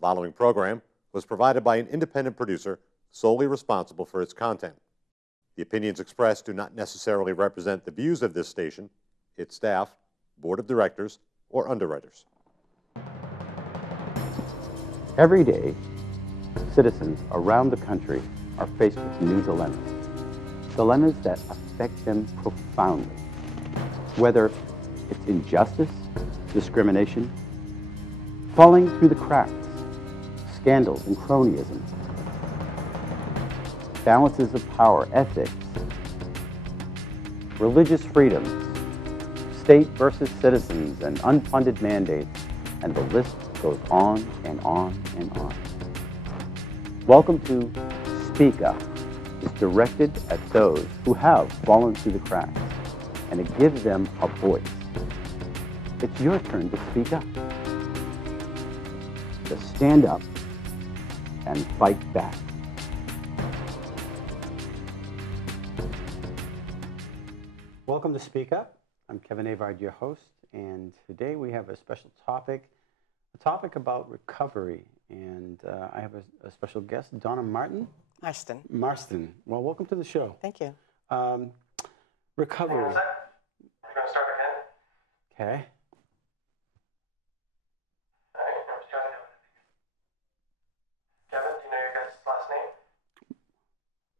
following program was provided by an independent producer solely responsible for its content. The opinions expressed do not necessarily represent the views of this station, its staff, board of directors, or underwriters. Every day, citizens around the country are faced with new dilemmas. Dilemmas that affect them profoundly. Whether it's injustice, discrimination, falling through the cracks, scandals and cronyism, balances of power, ethics, religious freedoms, state versus citizens, and unfunded mandates, and the list goes on and on and on. Welcome to Speak Up. It's directed at those who have fallen through the cracks, and it gives them a voice. It's your turn to speak up. To stand up and fight back. Welcome to Speak Up. I'm Kevin Avard, your host, and today we have a special topic, a topic about recovery, and I have a special guest, Donna Marston. Marston. Well, welcome to the show. Thank you. Recovery. Hang on a sec. You're going to start again? Okay. All right, now we're starting over. Kevin, do you know your guys' last name?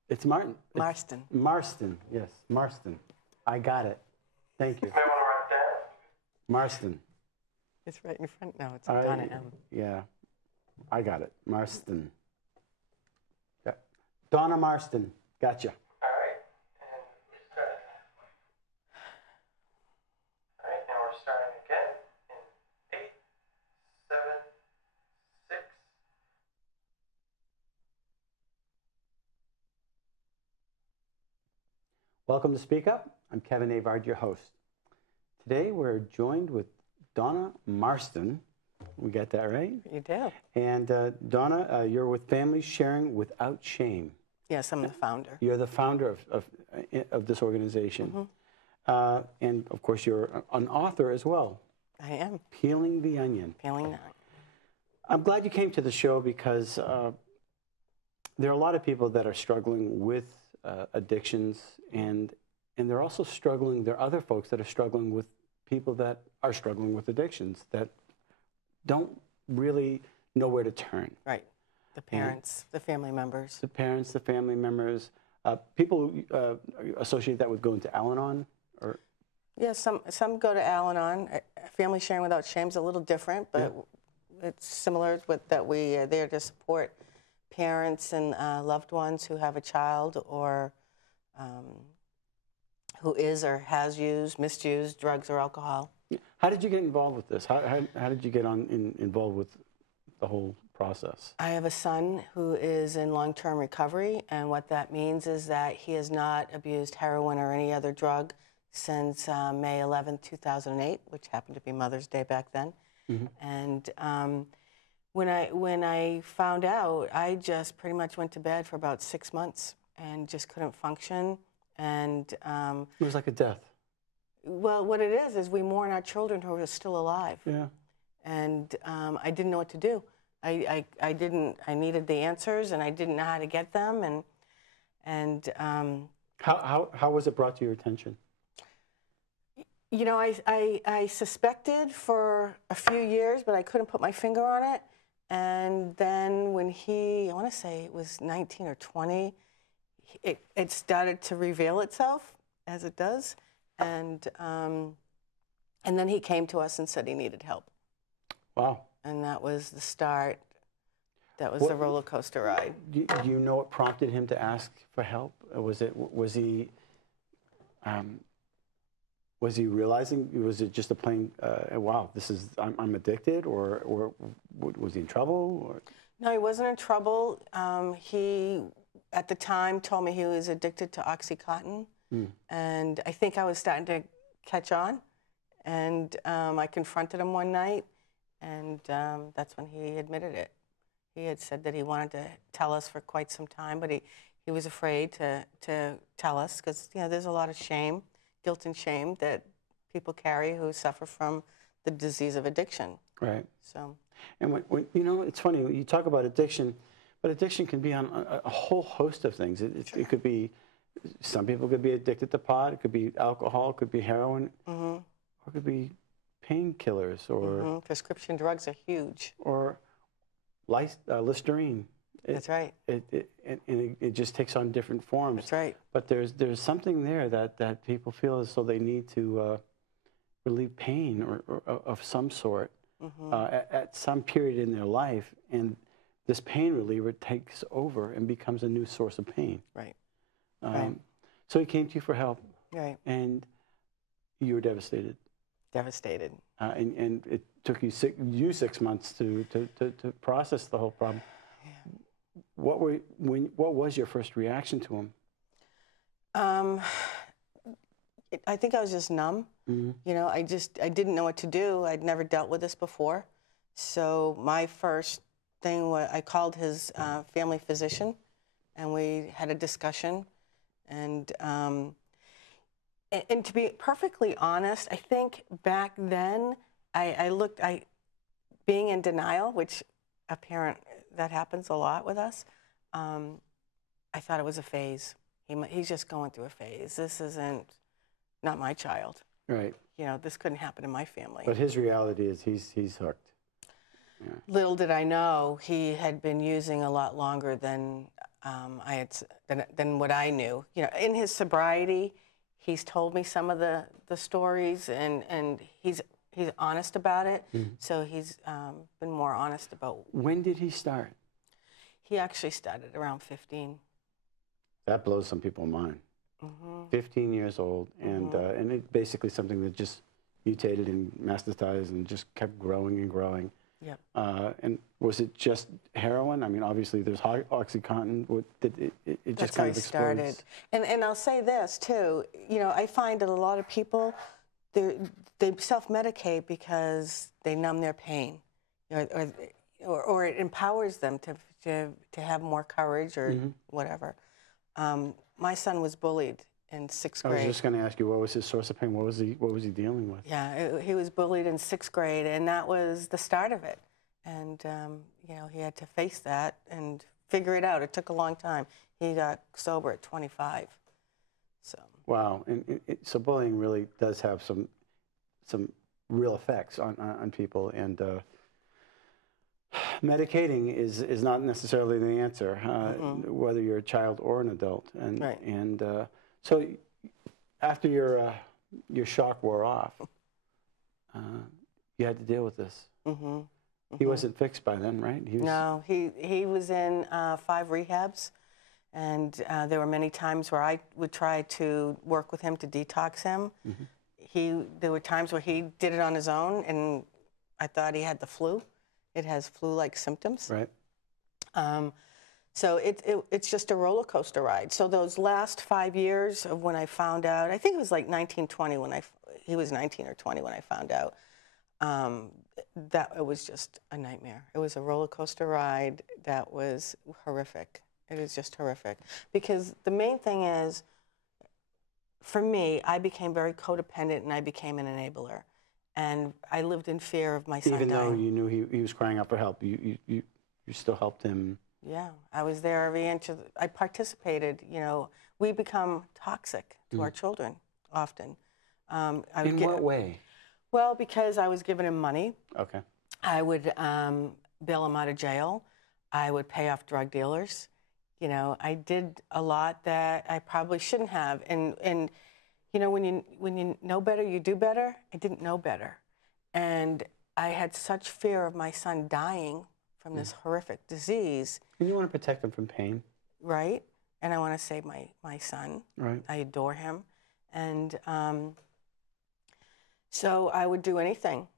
It's Martin. Marston. Marston, yes, Marston. I got it. Thank you. You may want to write it down. Marston. It's right in front now. It's on Donna M. Yeah, I got it. Marston. Yeah. Donna Marston. Gotcha. All right, and we start. All right, now we're starting again in 8, 7, 6. Welcome to Speak Up. I'm Kevin Avard, your host. Today we're joined with Donna Marston. We got that right? You do. And Donna, you're with Families Sharing Without Shame. Yes, I'm the founder. You're the founder of this organization. Mm-hmm. And of course, you're an author as well. I am. Peeling the Onion. Peeling that. I'm glad you came to the show because there are a lot of people that are struggling with addictions, and they're also struggling. There are other folks that are struggling with people that are struggling with addictions that don't really know where to turn. Right. The parents, the family members. The parents, the family members. People associate that with going to Al-Anon, or? Yeah, some go to Al-Anon. Family Sharing Without Shame is a little different, but it's similar with that we are there to support parents and loved ones who have a child or who is or has used, misused drugs or alcohol. How did you get involved with this? How did you get involved with the whole process? I have a son who is in long-term recovery, and what that means is that he has not abused heroin or any other drug since May 11, 2008, which happened to be Mother's Day back then. Mm-hmm. And when I found out, I just pretty much went to bed for about 6 months and just couldn't function. And it was like a death. Well, what it is we mourn our children who are still alive. Yeah. And I didn't know what to do. I needed the answers, and I didn't know how to get them. And how was it brought to your attention? You know, I suspected for a few years, but I couldn't put my finger on it. And then when I want to say it was 19 or 20, it started to reveal itself, as it does. And then he came to us and said he needed help. Wow. And that was the start. That was the roller coaster ride. Do you know what prompted him to ask for help? Was he realizing? Was it just a plain, wow, I'm addicted, or was he in trouble? Or? No, he wasn't in trouble. He, at the time, told me he was addicted to OxyContin. And I think I was starting to catch on. And I confronted him one night, and that's when he admitted it. He had said that he wanted to tell us for quite some time, but he was afraid to tell us because, you know, there's a lot of shame, guilt and shame that people carry who suffer from the disease of addiction. Right. So And you know, it's funny, you talk about addiction, but addiction can be on a whole host of things. It could be, some people could be addicted to pot, it could be alcohol, it could be heroin, or it could be painkillers, or prescription drugs are huge. Or Listerine. That's right. It just takes on different forms. That's right. But there's something there that people feel as though they need to relieve pain or of some sort at some period in their life, and this pain reliever takes over and becomes a new source of pain. Right. So he came to you for help. Right. And you were devastated. Devastated. And it took you 6 months to process the whole problem. Yeah. What was your first reaction to him? I think I was just numb. You know, I didn't know what to do. I'd never dealt with this before. So my first thing was I called his family physician, and we had a discussion. And to be perfectly honest, I think back then being in denial, which a parent, that happens a lot with us, I thought it was a phase. He's just going through a phase. This isn't not my child. Right. You know, this couldn't happen in my family. But his reality is he's hooked. Yeah. Little did I know he had been using a lot longer than than what I knew. You know, in his sobriety, he's told me some of the stories, and he's honest about it. So he's been more honest about. When did he start? He actually started around 15. That blows some people's mind. 15 years old, and it's basically something that just mutated and metastasized and just kept growing and growing. Yep. And was it just heroin? I mean, obviously there's OxyContin. It just kind of started. And I'll say this too. You know, I find that a lot of people they self-medicate because they numb their pain, or it empowers them to have more courage or whatever. My son was bullied in 6th grade. I was just going to ask you, what was his source of pain? What was he dealing with? Yeah, he was bullied in 6th grade, and that was the start of it. And you know, he had to face that and figure it out. It took a long time. He got sober at 25. So. Wow, and so bullying really does have some real effects on people, and medicating is not necessarily the answer, whether you're a child or an adult. And right. And so after your shock wore off, you had to deal with this. He wasn't fixed by then, right? No, he was in 5 rehabs, and there were many times where I would try to work with him to detox him. There were times where he did it on his own, and I thought he had the flu. It has flu-like symptoms. Right. So it's just a roller coaster ride. So those last 5 years of when I found out, I think it was like 1920 when he was 19 or 20 when I found out, that it was just a nightmare. It was a roller coaster ride that was horrific. It was just horrific. Because the main thing is, for me, I became very codependent and I became an enabler. And I lived in fear of my son dying. Even though you knew he was crying out for help, you still helped him. Yeah, I was there every inch of I participated, you know. We become toxic to our children often. In what way? Well, because I was giving him money. Okay. I would bail him out of jail. I would pay off drug dealers. You know, I did a lot that I probably shouldn't have. And you know, when you know better, you do better. I didn't know better. And I had such fear of my son dying from this horrific disease. And you want to protect him from pain. Right. And I want to save my son. Right. I adore him. And so I would do anything,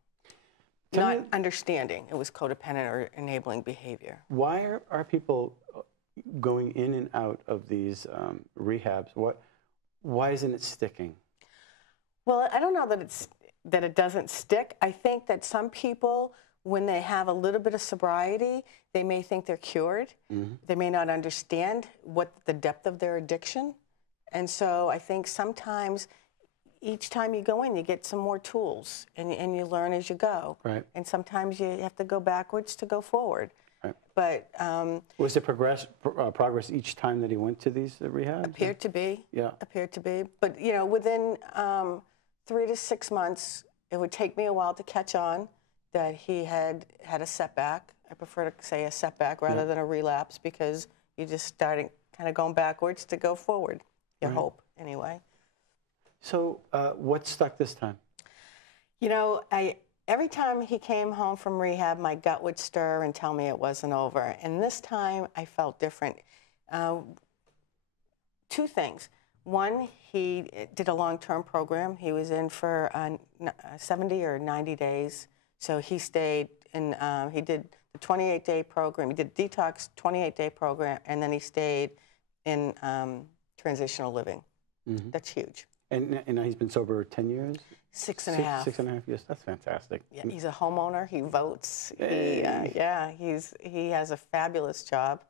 not understanding it was codependent or enabling behavior. Why are people going in and out of these rehabs? Why isn't it sticking? Well, I don't know that it doesn't stick. I think that some people, when they have a little bit of sobriety, they may think they're cured. They may not understand what the depth of their addiction. And so I think sometimes each time you go in, you get some more tools, and you learn as you go. Right. And sometimes you have to go backwards to go forward. Right. But Was there progress each time that he went to these rehabs? appeared to be. Yeah. Appeared to be. But, you know, within 3 to 6 months, it would take me a while to catch on that he had a setback. I prefer to say a setback rather than a relapse, because you're just starting kind of going backwards to go forward. You hope, anyway. So what stuck this time? You know, every time he came home from rehab, my gut would stir and tell me it wasn't over. And this time, I felt different. 2 things. One, he did a long-term program. He was in for 70 or 90 days. So he stayed in, he did the 28-day program. He did detox 28-day program, and then he stayed in transitional living. That's huge. And now he's been sober 10 years? 6.5. 6.5 years. That's fantastic. Yeah, he's a homeowner. He votes. He has a fabulous job,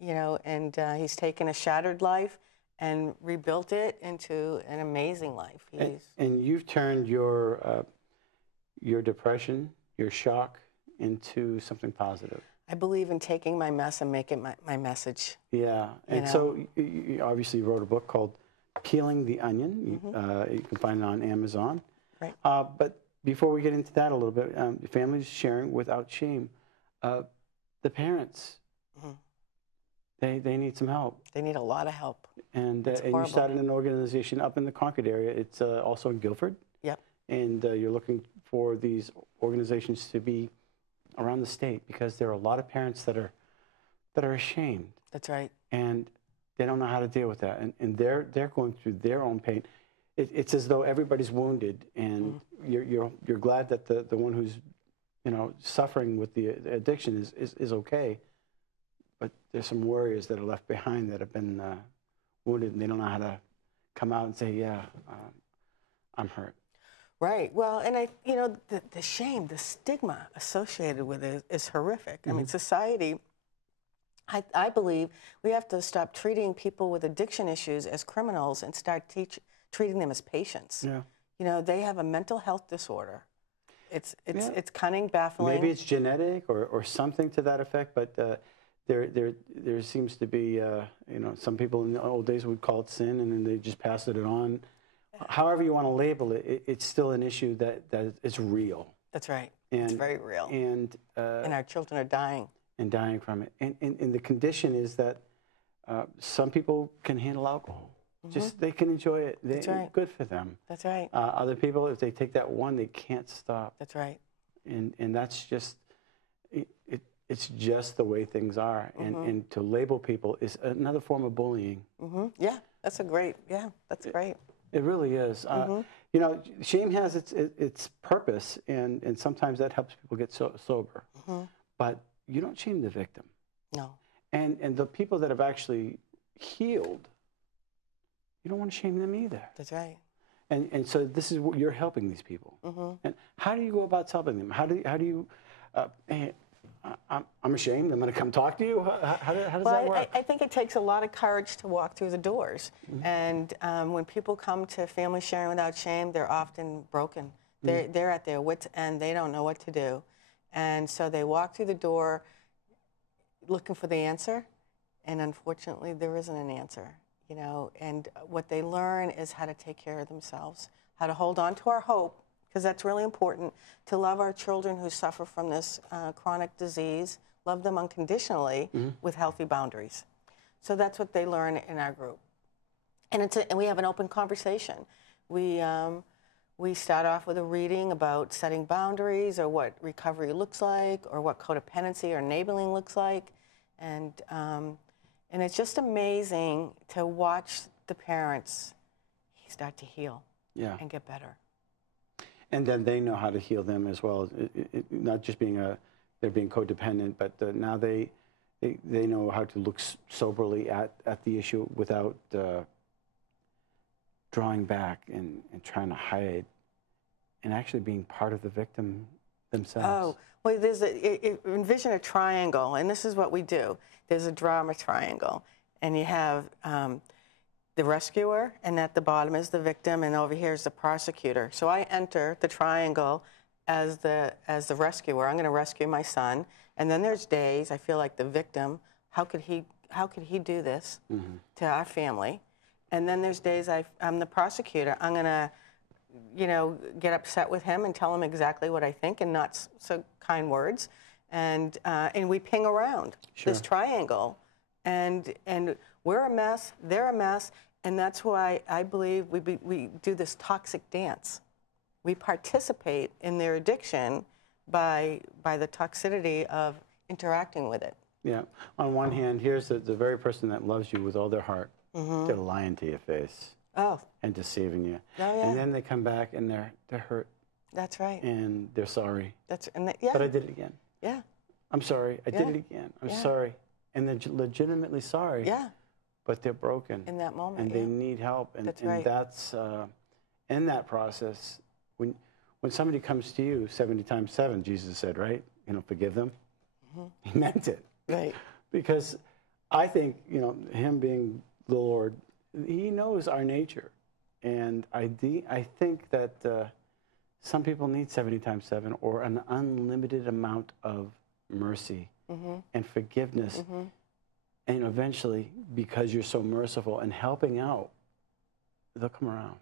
you know, and he's taken a shattered life and rebuilt it into an amazing life. And you've turned your depression, your shock, into something positive. I believe in taking my mess and making it my message. Yeah, and so you obviously wrote a book called Peeling the Onion. You can find it on Amazon. Right. But before we get into that a little bit, families sharing without shame. The parents, they need some help. They need a lot of help. And you started an organization up in the Concord area. It's also in Guilford. Yep. And you're looking for these organizations to be around the state, because there are a lot of parents that are ashamed. That's right. And they don't know how to deal with that, and they're going through their own pain. It's as though everybody's wounded, and you're glad that the one who's, you know, suffering with the addiction is okay, but there's some warriors that are left behind that have been wounded, and they don't know how to come out and say, yeah, I'm hurt. Right. Well, and you know, the shame, the stigma associated with it is horrific. I mean, society, I believe we have to stop treating people with addiction issues as criminals and start treating them as patients. Yeah. You know, they have a mental health disorder. It's cunning, baffling. Maybe it's genetic or something to that effect, but there seems to be, you know, some people in the old days would call it sin, and then they just passed it on. However you want to label it, it's still an issue that is real. That's right. It's very real. And our children are dying. And dying from it. And the condition is that some people can handle alcohol. Just they can enjoy it. That's right. Good for them. That's right. Other people, if they take that one, they can't stop. That's right. And that's just, it's just the way things are. And to label people is another form of bullying. Yeah, that's great. It really is. You know, shame has its purpose, and sometimes that helps people get sober. But you don't shame the victim. No. And the people that have actually healed, you don't want to shame them either. That's right. And so this is what you're helping these people. And how do you go about helping them? How do you? Hey, I'm ashamed. I'm going to come talk to you. How does that work? I think it takes a lot of courage to walk through the doors. And when people come to Family Sharing Without Shame, they're often broken. They're at their wits' end. They don't know what to do. And so they walk through the door looking for the answer. And unfortunately, there isn't an answer, you know. And what they learn is how to take care of themselves, how to hold on to our hope, because that's really important, to love our children who suffer from this chronic disease, love them unconditionally with healthy boundaries. So that's what they learn in our group. And we have an open conversation. We start off with a reading about setting boundaries, or what recovery looks like, or what codependency or enabling looks like. And it's just amazing to watch the parents start to heal and get better. And then they know how to heal them as well, not just being they're being codependent, but now they know how to look soberly at the issue without drawing back and trying to hide, and actually being part of the victim themselves. Oh, well, envision a triangle, and this is what we do. There's a drama triangle, and you have the rescuer, and at the bottom is the victim, and over here is the prosecutor. So I enter the triangle as the rescuer. I'm going to rescue my son, and then there's days I feel like the victim. How could he do this to our family? And then there's days I'm the prosecutor. I'm going to, get upset with him and tell him exactly what I think, and not so kind words, and we ping around this triangle, and we're a mess, they're a mess, and that's why I believe we do this toxic dance. We participate in their addiction by the toxicity of interacting with it. Yeah. On one hand, here's the very person that loves you with all their heart. They're lying to your face. Oh. And deceiving you. Oh, yeah. And then they come back and they're hurt. That's right. And they're sorry. Yeah. But I did it again. Yeah. I'm sorry. I did it again. I'm sorry. And they're legitimately sorry. Yeah. But they're broken. In that moment. And they need help. And that's right. That's in that process, when somebody comes to you 70 times 7, Jesus said, right? Forgive them. He meant it. Right. Because I think, him being the Lord, he knows our nature. And I think that some people need 70 times 7 or an unlimited amount of mercy and forgiveness. And eventually, because you're so merciful and helping out, they'll come around.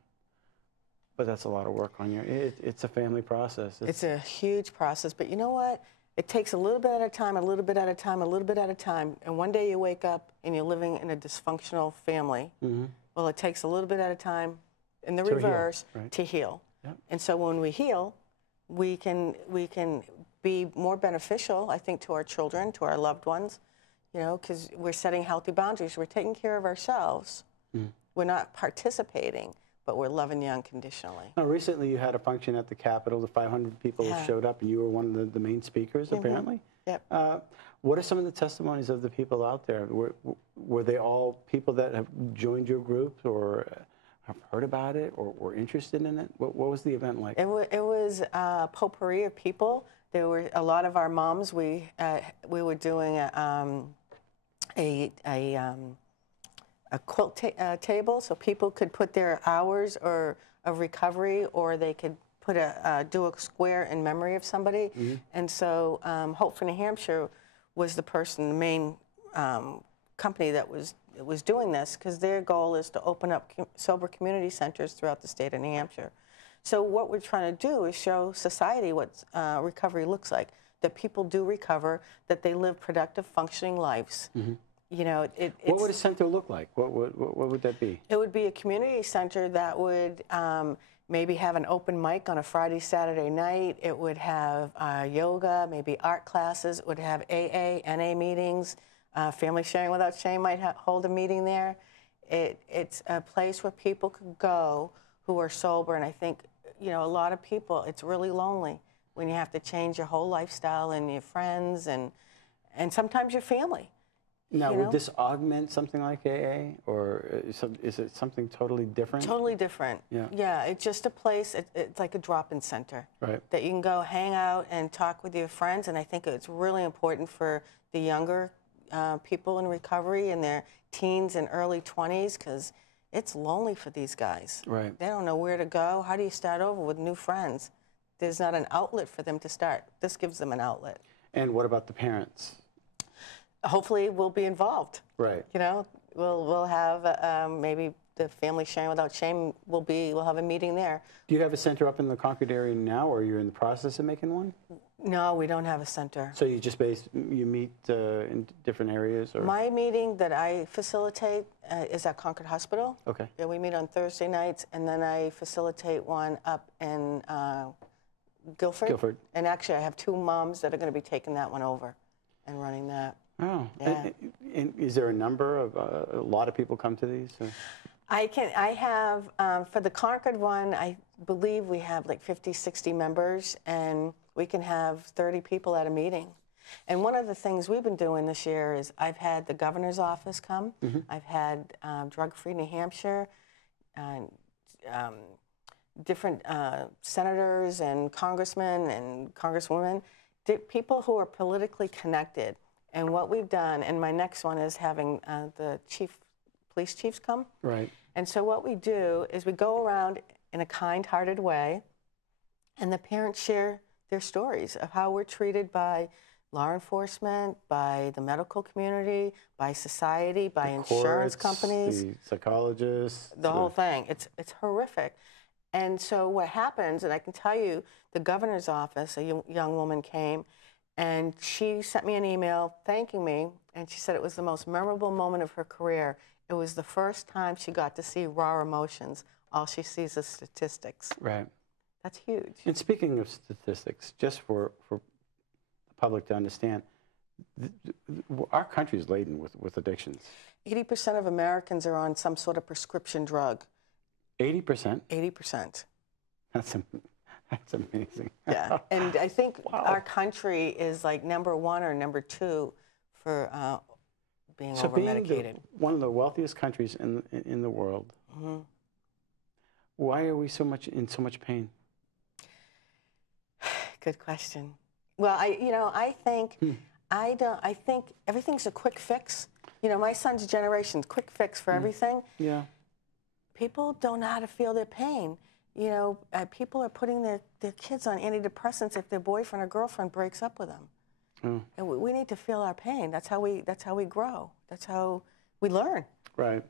But that's a lot of work on you. It's a family process. It's a huge process. But you know what? It takes a little bit at a time, a little bit at a time, a little bit at a time. And one day you wake up and you're living in a dysfunctional family. Well, it takes a little bit at a time in the reverse to heal. Yep. And so when we heal, we can be more beneficial, I think, to our children, to our loved ones, because we're setting healthy boundaries. We're taking care of ourselves. We're not participating, but we're loving you unconditionally. Now, recently you had a function at the Capitol. The 500 people showed up, and you were one of the main speakers, apparently. Yep. What are some of the testimonies of the people out there? Were they all people that have joined your group or have heard about it or were interested in it? What was the event like? It was a potpourri of people. There were a lot of our moms. We were doing a quilt table, so people could put their hours of recovery, or they could put do a square in memory of somebody. And so Hope for New Hampshire was the main company that was doing this, because their goal is to open up sober community centers throughout the state of New Hampshire. So what we're trying to do is show society what recovery looks like, that people do recover, that they live productive, functioning lives. What would a center look like? What would that be? It would be a community center that would maybe have an open mic on a Friday, Saturday night. It would have yoga, maybe art classes. It would have AA, NA meetings. Family Sharing Without Shame might hold a meeting there. It's a place where people could go who are sober. And I think, a lot of people, it's really lonely when you have to change your whole lifestyle and your friends and sometimes your family. Now, would this augment something like AA, or is it something totally different? Totally different. Yeah, it's just a place, it's like a drop-in center. Right. That you can go hang out and talk with your friends, and I think it's really important for the younger people in recovery in their teens and early 20s, because it's lonely for these guys. Right. They don't know where to go. How do you start over with new friends? There's not an outlet for them to start. This gives them an outlet. And what about the parents? Hopefully we'll be involved. Right. We'll have maybe the Family Sharing Without Shame we'll have a meeting there. Do you have a center up in the Concord area now, or you're in the process of making one? No, we don't have a center. So you just you meet in different areas, or? My meeting that I facilitate is at Concord Hospital. Okay. Yeah, we meet on Thursday nights, and then I facilitate one up in Guilford. Guilford. And actually, I have 2 moms that are going to be taking that one over and running that. Oh, Yeah. and is there a number of a lot of people come to these? Or? I have for the Concord one, I believe we have like 50, 60 members, and we can have 30 people at a meeting. And one of the things we've been doing this year is I've had the governor's office come. I've had Drug Free New Hampshire, different senators and congressmen and congresswomen, people who are politically connected. And what we've done, and my next one is having the chief police chiefs come. Right. And so what we do is we go around in a kind-hearted way, and the parents share their stories of how we're treated by law enforcement, by the medical community, by society, by insurance companies. The psychologists. The whole thing. It's horrific. And so what happens, and I can tell you, the governor's office, a young woman came, and she sent me an email thanking me, and she said it was the most memorable moment of her career. It was the first time she got to see raw emotions. All she sees is statistics. Right. That's huge. And speaking of statistics, just for the public to understand, our country is laden with addictions. 80% of Americans are on some sort of prescription drug. 80%? 80%. That's amazing. Yeah, and I think Wow. our country is like #1 or #2 for being So over-medicated. being one of the wealthiest countries in the world, Mm-hmm. why are we in so much pain? Good question. Well, I think I think everything's a quick fix. You know, my son's generation, quick fix for everything. Yeah. People don't know how to feel their pain. You know, people are putting their kids on antidepressants if their boyfriend or girlfriend breaks up with them. Oh. And we need to feel our pain. That's how we grow. That's how we learn. Right.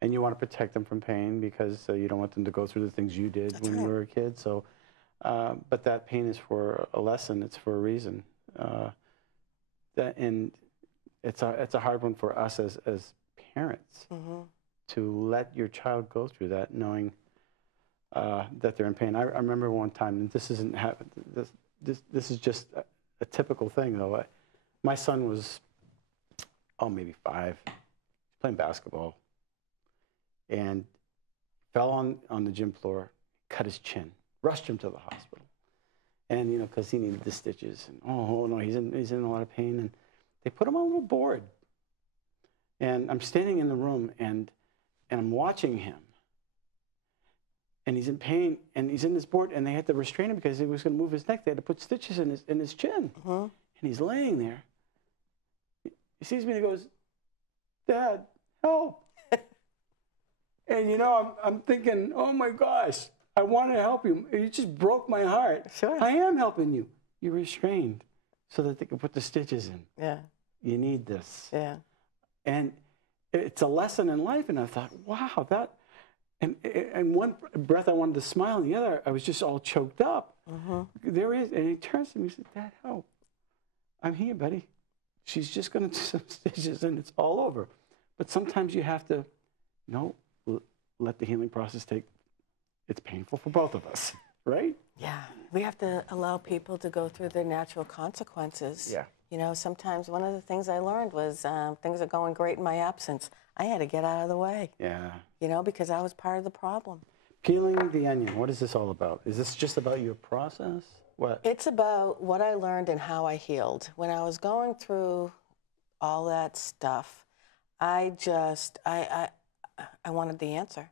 And you want to protect them from pain because you don't want them to go through the things you did when you were a kid. So, but that pain is for a lesson. It's for a reason. And it's a hard one for us as parents to let your child go through that, knowing that they're in pain. I remember one time, and this isn't this is just a typical thing though. My son was, maybe 5, playing basketball, and fell on the gym floor, cut his chin, rushed him to the hospital, and you know, because he needed the stitches. And oh no, he's in a lot of pain, and they put him on a little board. And I'm standing in the room, and I'm watching him, and he's in pain, and he's in this board, and they had to restrain him because he was going to move his neck. They had to put stitches in his chin, and he's laying there. He sees me and he goes, "Dad, help!" And you know, I'm thinking, oh my gosh, I want to help you. You just broke my heart. Sure. I am helping you. You're restrained so that they can put the stitches in. Yeah. You need this. Yeah. And it's a lesson in life. And I thought, wow, that. And one breath I wanted to smile, and the other I was just all choked up. There is, and he turns to me and says, "Dad, help! I'm here, buddy. She's just going to do some stitches, and it's all over." But sometimes you have to, let the healing process take. It's painful for both of us, right? Yeah. We have to allow people to go through their natural consequences. Yeah. You know, sometimes one of the things I learned was things are going great in my absence. I had to get out of the way. Yeah. You know, because I was part of the problem. Peeling the onion. What is this all about? Is this just about your process? What? It's about what I learned and how I healed. When I was going through all that stuff, I wanted the answer.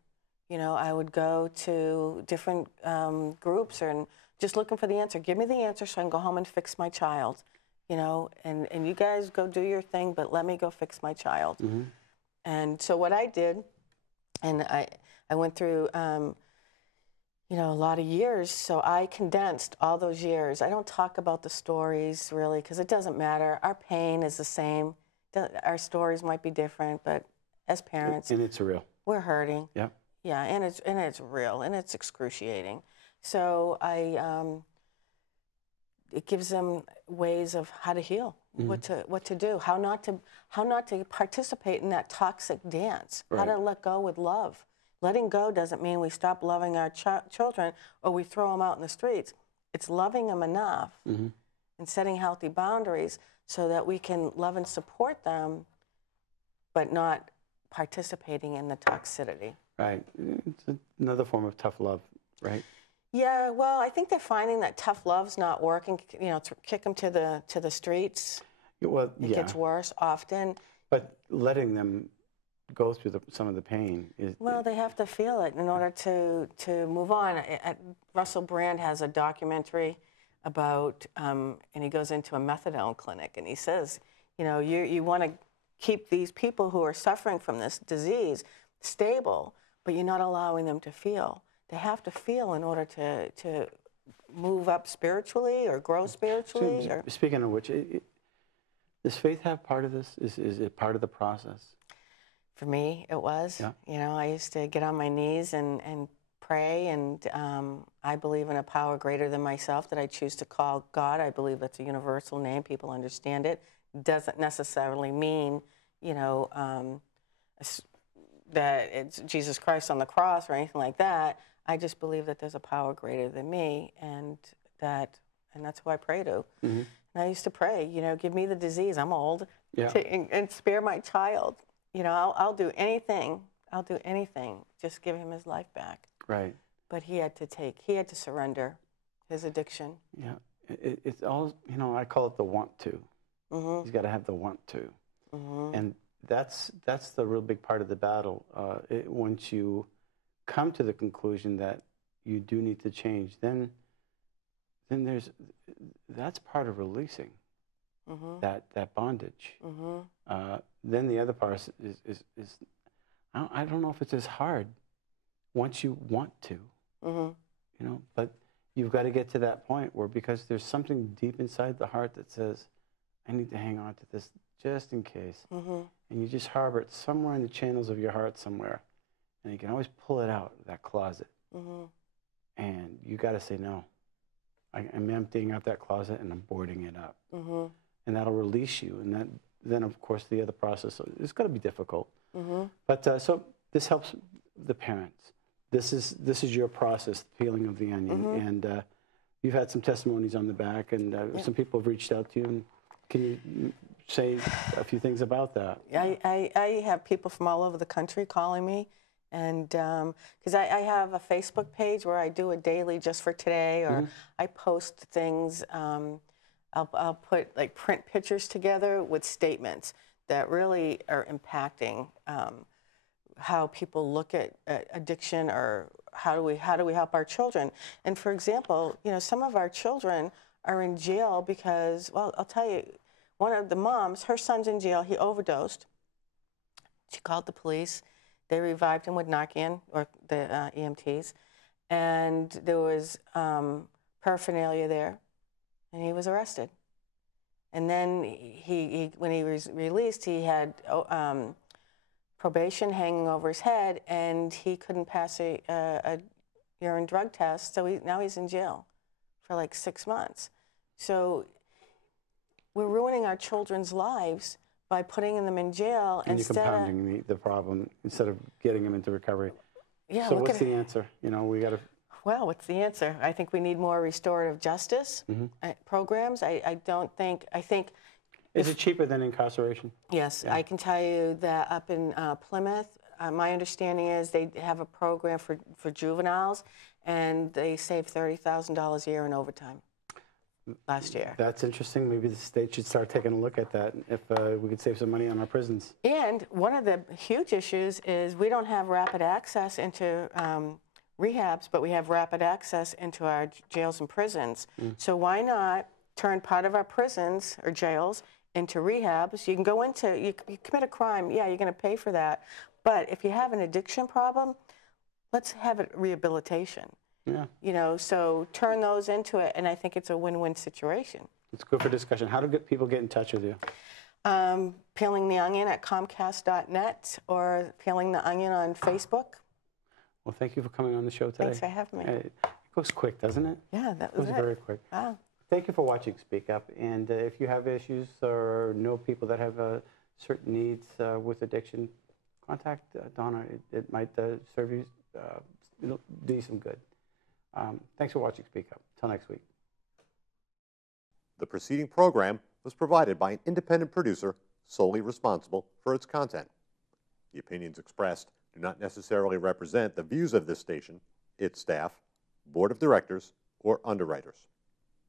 You know, I would go to different groups and just looking for the answer. Give me the answer so I can go home and fix my child. You know, and you guys go do your thing, but let me go fix my child. And so what I did, and I went through, a lot of years. So I condensed all those years. I don't talk about the stories really because it doesn't matter. Our pain is the same. Our stories might be different, but as parents, And it's real. we're hurting. Yeah. Yeah, and it's real and it's excruciating. So it gives them ways of how to heal, what to do, how not to participate in that toxic dance, how to let go with love. Letting go doesn't mean we stop loving our children or we throw them out in the streets. It's loving them enough and setting healthy boundaries so that we can love and support them, but not participating in the toxicity. Right. It's another form of tough love, right? Yeah, well, I think they're finding that tough love's not working. You know, to kick them to the streets. Well, It yeah. gets worse often. But letting them go through some of the pain is. Well, they have to feel it in order to move on. Russell Brand has a documentary about, and he goes into a methadone clinic, and he says, you know, you want to keep these people who are suffering from this disease stable, but you're not allowing them to feel. They have to feel in order to move up spiritually or grow spiritually. So, speaking of which, does faith have part of this? Is it part of the process? For me, it was. Yeah. You know, I used to get on my knees and pray, and I believe in a power greater than myself that I choose to call God. I believe that's a universal name. People understand it. Doesn't necessarily mean, you know, that it's Jesus Christ on the cross or anything like that. I just believe that there's a power greater than me, and that's who I pray to. And I used to pray, you know, give me the disease. I'm old, and spare my child. You know, I'll do anything. I'll do anything. Just give him his life back. Right. But he had to surrender his addiction. Yeah. It's all, you know, I call it the want to. He's got to have the want to. And that's the real big part of the battle. Once you come to the conclusion that you do need to change, then that's part of releasing that bondage. Then the other part is I don't know if it's as hard once you want to, you know, but you've got to get to that point where, because there's something deep inside the heart that says, I need to hang on to this just in case. And you just harbor it somewhere in the channels of your heart somewhere. And you can always pull it out of that closet. And you got to say, no, I'm emptying out that closet and I'm boarding it up. And that'll release you. And then, of course, the other process is going to be difficult. But so this helps the parents. This is your process, peeling of the onion. And you've had some testimonies on the back, and some people have reached out to you. And can you say a few things about that? I have people from all over the country calling me, and because I have a Facebook page where I do a daily just for today, or I post things. I'll put like print pictures together with statements that really are impacting how people look at addiction, or how do we help our children. And for example, you know, some of our children are in jail because, well, I'll tell you, one of the moms, her son's in jail. He overdosed. She called the police. They revived him with Narcan, or the EMTs, and there was paraphernalia there, and he was arrested. And then when he was released, he had probation hanging over his head, and he couldn't pass a urine drug test, so now he's in jail for like 6 months. So we're ruining our children's lives by putting them in jail and instead you're compounding the problem instead of getting them into recovery. Yeah. So what's the answer? You know, we got to. Well, what's the answer? I think we need more restorative justice programs. I think. Is it cheaper than incarceration? Yes, yeah. I can tell you that up in Plymouth, my understanding is they have a program for juveniles, and they saved $30,000 a year in overtime last year. That's interesting. Maybe the state should start taking a look at that, if we could save some money on our prisons. And one of the huge issues is we don't have rapid access into rehabs, but we have rapid access into our jails and prisons. So why not turn part of our prisons or jails into rehabs? You can go into, you commit a crime, yeah, you're going to pay for that. But if you have an addiction problem, let's have it rehabilitation. Yeah. You know, so turn those into it, and I think it's a win-win situation. It's good for discussion. How do people get in touch with you? Peeling the Onion at Comcast.net, or Peeling the Onion on Facebook. Well, thank you for coming on the show today. Thanks for having me. It goes quick, doesn't it? Yeah, that was it. Goes very quick. Wow. Thank you for watching Speak Up. And if you have issues or know people that have certain needs with addiction, contact Donna. It might serve you, it'll do you some good. Thanks for watching Speak Up. Till next week. The preceding program was provided by an independent producer solely responsible for its content. The opinions expressed do not necessarily represent the views of this station, its staff, board of directors, or underwriters.